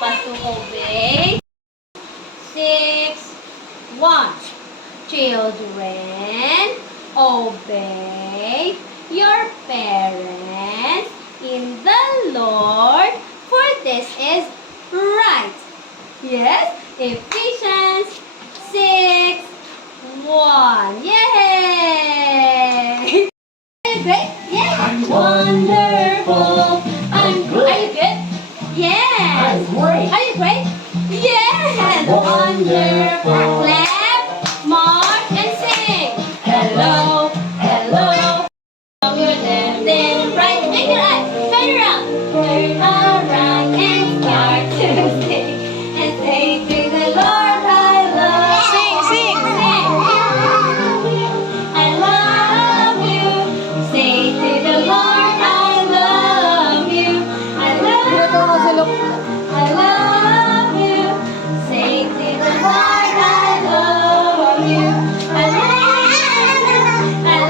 Help us to obey. 6, 1. Children, obey your parents in the Lord, for this is right. Yes? Ephesians 6, 1. Yay! Are you great? Yes. Wonderful. Are you good? Yes. Are you great? Yes. Wonderful. Clap, march, and sing. Hello, hello. You're dancing right. Make your eyes. Turn around. Turn around and start to sing. And say to the Lord, I love. Sing, sing, sing. I love you. Say to the Lord, I love you. I love you. I love you. Say to the Lord, I love you. I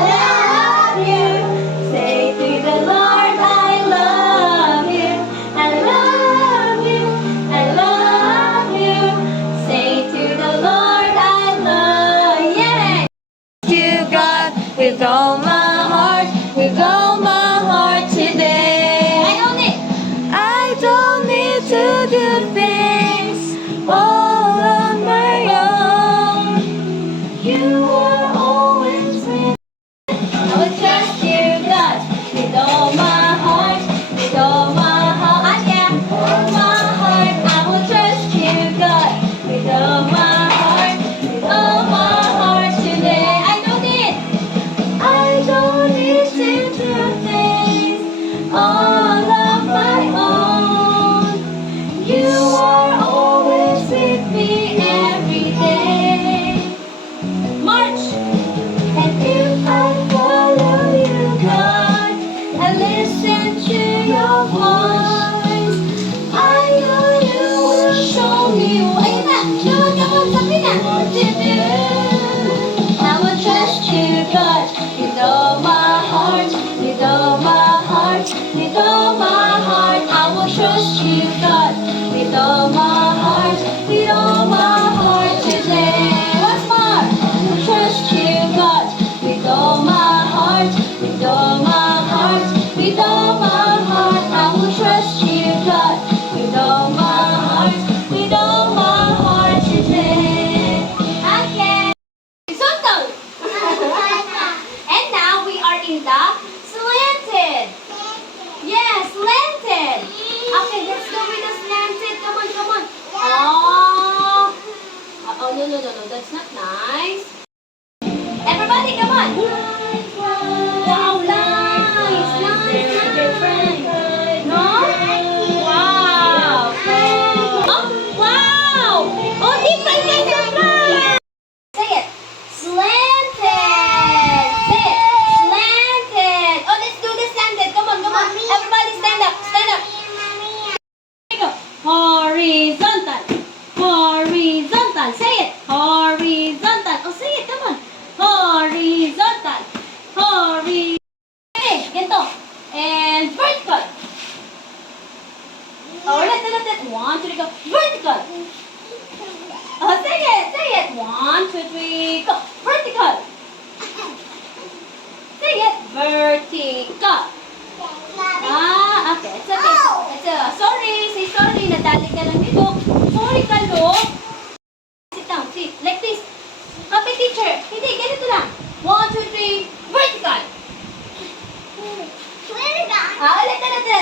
love you. Say to the Lord, I love you. I love you. I love you. Say to the Lord, I love you. Yeah. You God with all my heart today. I don't need to do things all on my own. You are always with me. I will trust you, God, with all my heart, with all my heart, yeah, all my heart. I will trust you, God, with all my heart, with all my heart today. I don't need to do things all of my own. You are always with me every day. March! And if I follow you, God, and listen to your voice, I know you will show me. Ayun na! Come on, sabi na! What to do? I will trust you, God, with all my heart, with all my heart, with all my heart. I will trust you, God, with all my heart, with all my heart today. Once more, I will trust you, God, with all my heart, with all my heart, with all my heart. I will trust you, God, with all my heart, with all my heart today. Again. Horizontal. And now we are in the slanted. Yes, slanted. Okay, let's go with the slanted. Come on, come on. Oh. Oh, no. That's not nice. Everybody, come on. Wow, nice. No? Wow. Oh, wow. Oh, different kinds of flag. Say it. Slanted. Say it. Slanted. Oh, let's do the slanted. Come on. Everybody stand up. Go. Horizontal. Horizontal. Say it. Horizontal. Oh, say it. Come on. Horizontal. Horizontal. Okay, ganito. And vertical. Oh, ulit. 1, 2, 3, go. Vertical. Oh, say it. 1, 2, 3, go. Vertical. Say it. Vertical. Okay. It's okay. Sorry. Say sorry. Nadali ka lang dito. Sorry ka, look. Sit down. Sit. Like this. Copy teacher. Hindi. Ganito lang. 1, 2, 3. Vertical. Ulit.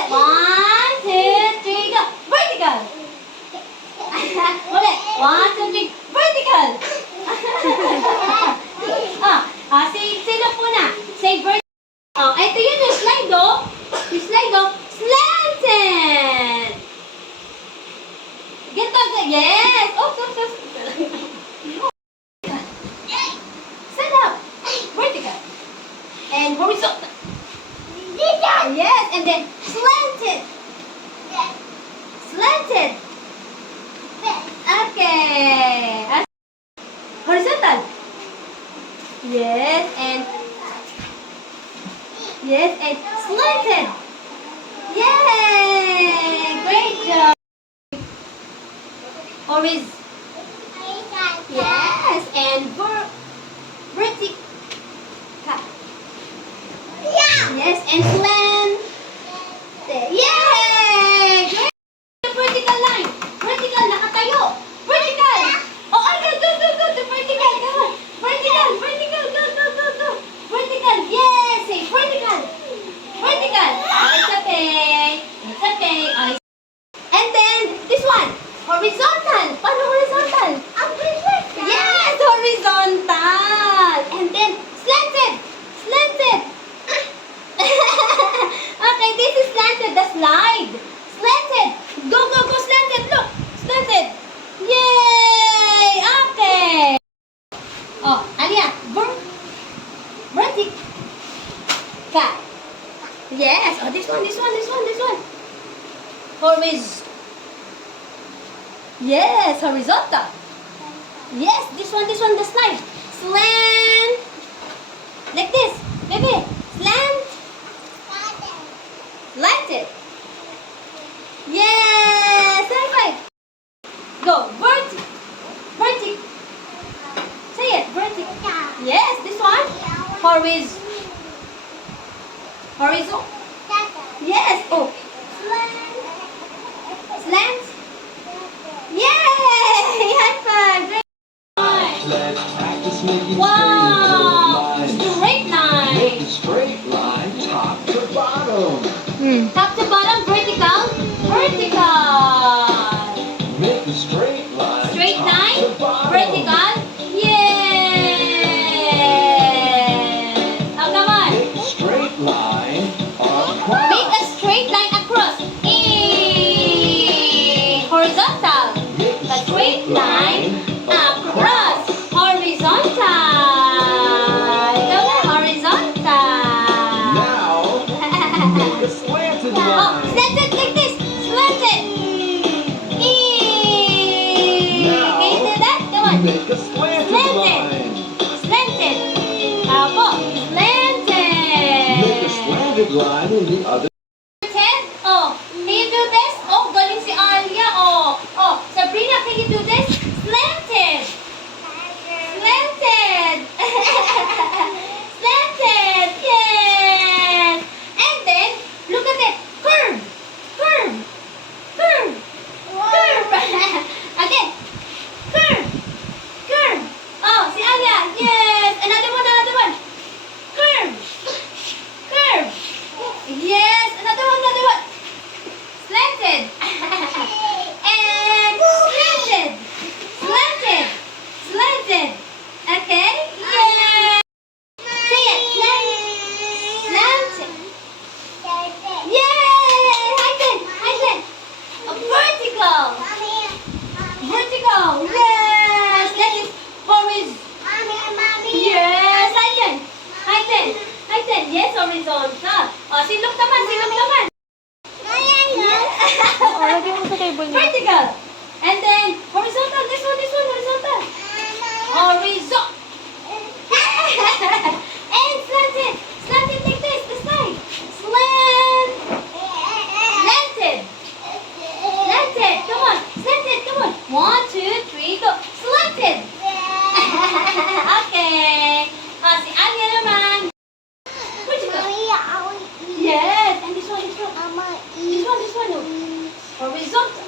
1, 2, 3, go. Vertical. Ulit. 1, 2, 3. Vertical. Say look muna. Say vertical. Oh, ito yun yung slide, oh. Yung slide, oh. Slanted. Ganito. Yes. Oops. Stand up. Vertical. And horizontal. Yes. And then slanted. Slanted. Okay. Horizontal. Yes. And slanted. Yay! Great job. Horizontal. Yes, and vertical. Yes, and slant. Yay! Great! Vertical line. Vertical, nakatayo. Vertical. Oh, go, go, go, go to vertical. Come on. Vertical, vertical, go, go, go, go. Vertical. Yes, say vertical. Vertical. Oh, it's okay. It's okay. Oh, and then, this one. Horizontal. Paano horizontal? Yes, horizontal. And then, slanted. Slanted. Okay, this is slanted. The slide. Slanted. Go, go, go, slanted. Look. Slanted. Yay! Okay. Oh, Alia. Vertical. Yes. Oh, this one, this one, this one, this one. Yes, horizontal. Yes, this one, the slide. Slant. Like this. Baby. Slant. Slanted. Yes, high five. Go. Vertical. Say it. Vertical. Yes, this one. Horizontal. Yes. Oh. Slant. Yay! High five. Great. Let's practice making Wow. Straight line. Make a straight line, top to bottom. Top to bottom, vertical. Vertical. Make a straight line, Straight top line, to bottom. vertical. Yes. Oh, come on. Make a straight line across. Make a straight line across. Horizontal. Make A straight line across. Horizontal. Ikaw na, horizontal. Now, make a slanted Oh, line. slanted like this. Slanted. Now, Can you do that? Come on. Make a slanted Slanted. line. Slanted. Apo. Slanted. Make a slanted line in the other. Ted, oh, can you do this? Oh, galing si Alia. Oh, Sabrina, can you do this? Slanted. Slanted. Slanted. Yes. And then, look at it. Curve. Curve. Curve. Curve. Again. Curve. Curve. Oh, si Alia. Yes. Another one, another one. Curve. Curve. Yes. Another one, another one. Slanted. And slanted. Slanted. Slanted. Okay? Yeah. Say it. Slanted. Yay! Heighten. Heighten. Vertical. Vertical. Yes. That is horizontal. Yes. Heighten. Heighten. Heighten. Yes, horizontal. Oh, silok naman. Silok naman. Lagyan mo sa table niya. Vertical. And then, horizontal. This one, horizontal. Horizontal. And slanted. Slanted like this. This side. Slant. Slanted. Slanted. Come on. Slanted. Come on. 1, 2, 3, go. Slanted. Okay. Si Alia naman. Vertical. Yes. And this one, this one. This one. Oh. Horizontal.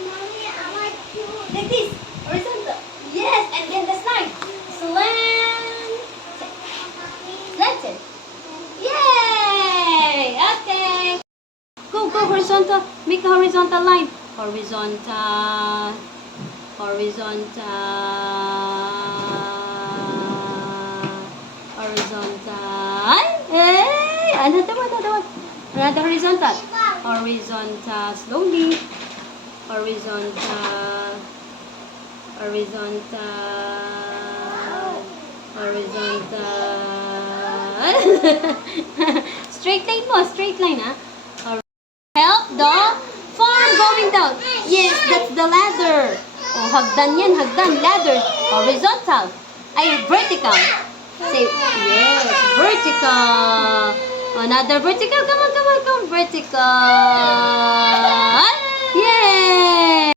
Like this. Horizontal. Yes. And then the slide. Slant. Slanted. Yay. Okay. Go, horizontal. Make a horizontal line. Horizontal. Horizontal. Hey. Another one. Another horizontal. Horizontal. Slowly. Horizontal. Straight line mo. Straight line, ha? Help the farm going down. Yes, that's the ladder. Oh, hagdan yan. Hagdan. Ladder. Horizontal. Ay, vertical. Say, yes, vertical. Another vertical. Come on. Vertical. Yay!